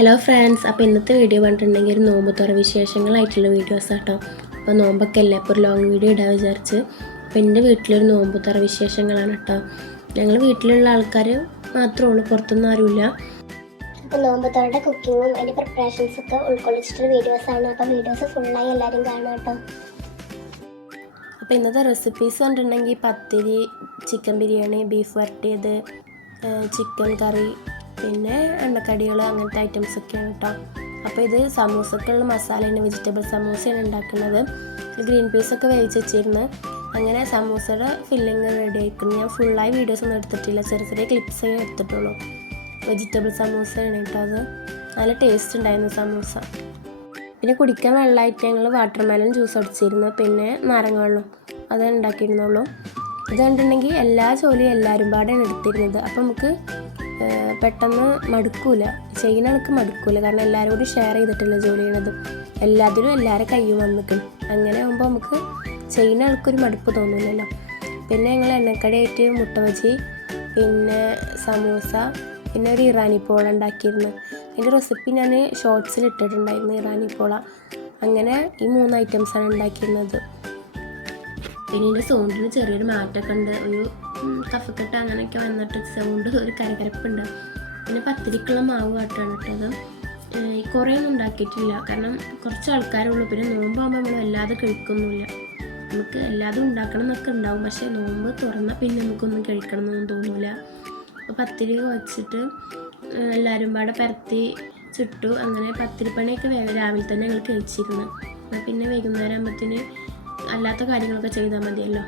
Hello friends, അപ്പോൾ ഇന്നത്തെ video കണ്ടിട്ടുണ്ടെങ്കിൽ ഒരു നോമ്പ് തുറ വിശേഷങ്ങളായിട്ടുള്ള വീഡിയോസ് കേട്ടോ. അപ്പോൾ നോമ്പൊക്കെ അല്ലേ, അപ്പോൾ ഒരു ലോങ് വീഡിയോ ഇടാൻ വിചാരിച്ച്. അപ്പോൾ എൻ്റെ വീട്ടിലൊരു നോമ്പ് തുറ വിശേഷങ്ങളാണ് കേട്ടോ. ഞങ്ങൾ വീട്ടിലുള്ള ആൾക്കാർ മാത്രമേ ഉള്ളൂ, പുറത്തൊന്നും ആരുമില്ല. അപ്പോൾ നോമ്പ് തുറയുടെ കുക്കിങ്ങും അതിൻ്റെ പ്രിപ്പറേഷൻസൊക്കെ ഉൾക്കൊള്ളിച്ചിട്ടുള്ള വീഡിയോസാണ്. അപ്പോൾ വീഡിയോസ് ഫുള്ളായി എല്ലാവരും കാണാം കേട്ടോ. അപ്പോൾ ഇന്നത്തെ റെസിപ്പീസ് കണ്ടിട്ടുണ്ടെങ്കിൽ പത്തിരി, ചിക്കൻ ബിരിയാണി, ബീഫ് വരട്ടിയത്, ചിക്കൻ കറി, പിന്നെ എണ്ണക്കടികൾ, അങ്ങനത്തെ ഐറ്റംസൊക്കെയാണ് കേട്ടോ. അപ്പോൾ ഇത് സമൂസക്കുള്ള മസാലയാണ്, വെജിറ്റബിൾ സമൂസയാണ് ഉണ്ടാക്കുന്നത്. ഗ്രീൻ പീസൊക്കെ വേവിച്ച് വെച്ചിരുന്നു. അങ്ങനെ സമൂസയുടെ ഫില്ലിങ് റെഡി ആയിരിക്കുന്നു. ഞാൻ ഫുള്ളായി വീഡിയോസ് ഒന്നും എടുത്തിട്ടില്ല, ചെറിയ ചെറിയ ക്ലിപ്സേ എടുത്തിട്ടുള്ളൂ. വെജിറ്റബിൾ സമൂസയാണ് കേട്ടോ. അത് നല്ല ടേസ്റ്റ് ഉണ്ടായിരുന്നു സമൂസ. പിന്നെ കുടിക്കാൻ വെള്ളമായിട്ട് ഞങ്ങൾ വാട്ടർമെലൺ ജ്യൂസ് അടിച്ചിരുന്നു, പിന്നെ നാരങ്ങ വെള്ളം അത് ഉണ്ടാക്കിയിരുന്നുള്ളൂ. ഇത് കണ്ടിട്ടുണ്ടെങ്കിൽ എല്ലാ ജോലിയും എല്ലാവരും പാടെയാണ് എടുത്തിരുന്നത്. അപ്പോൾ നമുക്ക് പെട്ടെന്ന് മടുക്കൂല, ചെയ്യുന്ന ആൾക്ക് മടുക്കൂല. കാരണം എല്ലാവരും കൂടി ഷെയർ ചെയ്തിട്ടുള്ള ജോലി ചെയ്യണത്, എല്ലാത്തിലും എല്ലാവരും കയ്യും വന്നിക്കും. അങ്ങനെ ആകുമ്പോൾ നമുക്ക് ചെയ്യുന്ന ആൾക്കൊരു മടുപ്പ് തോന്നില്ലല്ലോ. പിന്നെ ഞങ്ങൾ എണ്ണക്കടിയായിട്ട് മുട്ട ബജി, പിന്നെ സമൂസ, പിന്നെ ഒരു ഇറാനി പോള ഉണ്ടാക്കിയിരുന്നു. അതിൻ്റെ റെസിപ്പി ഞാൻ ഷോർട്സിൽ ഇട്ടിട്ടുണ്ടായിരുന്നു, ഇറാനി പോള. അങ്ങനെ ഈ 3 ഐറ്റംസാണ് ഉണ്ടാക്കിയിരുന്നത്. പിന്നെ ഇതിൻ്റെ സൗണ്ടിന് ചെറിയൊരു മാറ്റമൊക്കെ ഉണ്ട്, ഒരു കഫക്കെട്ട് അങ്ങനെയൊക്കെ വന്നിട്ട് സൗണ്ട് ഒരു കരകരപ്പുണ്ട്. പിന്നെ പത്തിരിക്കുള്ള മാവ് കാട്ടാണ് കേട്ടത്. കുറേ ഒന്നും ഉണ്ടാക്കിയിട്ടില്ല, കാരണം കുറച്ച് ആൾക്കാരുള്ളൂ. പിന്നെ നോമ്പാകുമ്പോൾ നമ്മൾ വല്ലാതെ കഴിക്കൊന്നുമില്ല. നമുക്ക് എല്ലാതും ഉണ്ടാക്കണം എന്നൊക്കെ ഉണ്ടാവും, പക്ഷേ നോമ്പ് തുറന്നാൽ പിന്നെ നമുക്കൊന്നും കഴിക്കണം എന്നൊന്നും തോന്നില്ല. അപ്പോൾ പത്തിരി വച്ചിട്ട് എല്ലാവരും പാടെ പരത്തി ചുട്ടു. അങ്ങനെ പത്തിരിപ്പണിയൊക്കെ രാവിലെ തന്നെ ഞങ്ങൾ കഴിച്ചിരുന്നു. പിന്നെ വൈകുന്നേരം ആകുമ്പോഴത്തേന് അല്ലാത്ത കാര്യങ്ങളൊക്കെ ചെയ്താൽ മതിയല്ലോ.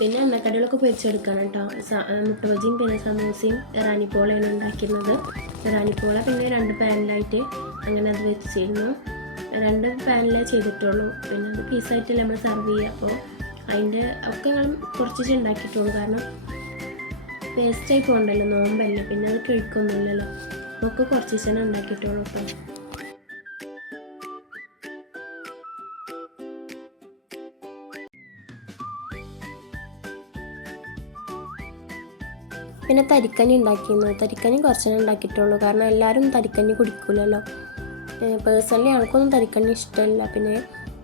പിന്നെ എണ്ണക്കടികളൊക്കെ പൊരിച്ചെടുക്കണം കേട്ടോ. മുട്ട ബജിയും പിന്നെ സമൂസയും ഇറാനിപ്പോളയാണ് ഉണ്ടാക്കിയിരുന്നത്. ഇറാനിപ്പോള പിന്നെ 2 പാനിലായിട്ട് അങ്ങനെ അത് വെച്ചിരുന്നു. 2 പാനിലേ ചെയ്തിട്ടുള്ളൂ. പിന്നെ അത് പീസായിട്ട് നമ്മൾ സെർവ് ചെയ്യുക. അപ്പോൾ അതിൻ്റെ ഒക്കെ ഞങ്ങൾ കുറച്ച് ഉണ്ടാക്കിയിട്ടുള്ളൂ, കാരണം വേസ്റ്റായി പോകണ്ടല്ലോ, നോമ്പല്ലേ, പിന്നെ അത് കഴിക്കൊന്നുമില്ലല്ലോ. ഒക്കെ കുറച്ച് തന്നെ ഉണ്ടാക്കിയിട്ടുള്ളൂ കേട്ടോ. പിന്നെ തരിക്കഞ്ഞി ഉണ്ടാക്കിയിരുന്നു. തരിക്കഞ്ഞി കുറച്ചേ ഉണ്ടാക്കിയിട്ടുള്ളൂ, കാരണം എല്ലാവരും തരിക്കഞ്ഞി കുടിക്കില്ലല്ലോ. പേഴ്സണലി ഞങ്ങൾക്കൊന്നും തരിക്കഞ്ഞി ഇഷ്ടമില്ല. പിന്നെ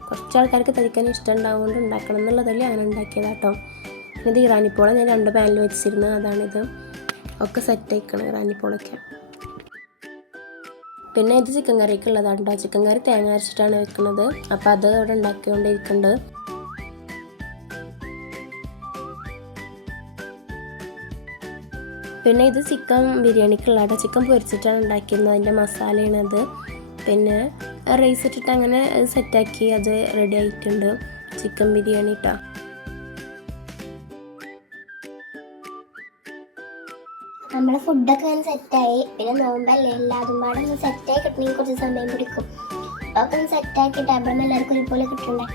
കുറച്ച് ആൾക്കാർക്ക് തരിക്കഞ്ഞി ഇഷ്ടം ഉണ്ടാവുകൊണ്ട് ഉണ്ടാക്കണം എന്നുള്ളതല്ലേ അങ്ങനെ ഉണ്ടാക്കിയത് കേട്ടോ. പിന്നെ ഇത് ഇറാനിപ്പോള ഞാൻ 2 പാനിൽ വെച്ചിരുന്നു, അതാണിത്. ഒക്കെ സെറ്റായിക്കണം ഇറാനിപ്പോളൊക്കെ. പിന്നെ ഇത് ചിക്കൻ കറിക്ക് ഉള്ളതാണ് കേട്ടോ. ചിക്കൻ കറി തേങ്ങ അരച്ചിട്ടാണ് വെക്കുന്നത്. അപ്പോൾ അത് അവിടെ ഉണ്ടാക്കിക്കൊണ്ടിരിക്കുന്നുണ്ട്. പിന്നെ ഇത് ചിക്കൻ ബിരിയാണിക്കുള്ള കേട്ടോ. ചിക്കൻ പൊരിച്ചിട്ടാണ് ഉണ്ടാക്കിയിരുന്നത്, അതിൻ്റെ മസാലയാണത്. പിന്നെ റൈസ് ഇട്ടിട്ട് അങ്ങനെ അത് സെറ്റാക്കി, അത് റെഡി ആയിട്ടുണ്ട് ചിക്കൻ ബിരിയാണി കേട്ടോ. നമ്മുടെ ഫുഡൊക്കെ അങ്ങനെ സെറ്റായി. പിന്നെ നോമ്പല്ലേ, എല്ലാതും പാടെ ഒന്ന് സെറ്റായി കിട്ടണമെങ്കിൽ കുറച്ച് സമയം പിടിക്കും. അതൊക്കെ ഒന്ന് സെറ്റാക്കി ടേബിളും എല്ലാവർക്കും ഒരുപോലെ കിട്ടണ്ടേ,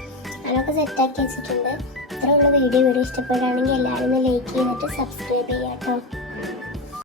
അതൊക്കെ സെറ്റാക്കി വെച്ചിട്ടുണ്ട്. ഇത്രയുള്ള വീഡിയോ ഇഷ്ടപ്പെടുകയാണെങ്കിൽ എല്ലാവരും ഒന്ന് ലൈക്ക് ചെയ്തിട്ട് സബ്സ്ക്രൈബ് ചെയ്യാം കേട്ടോ.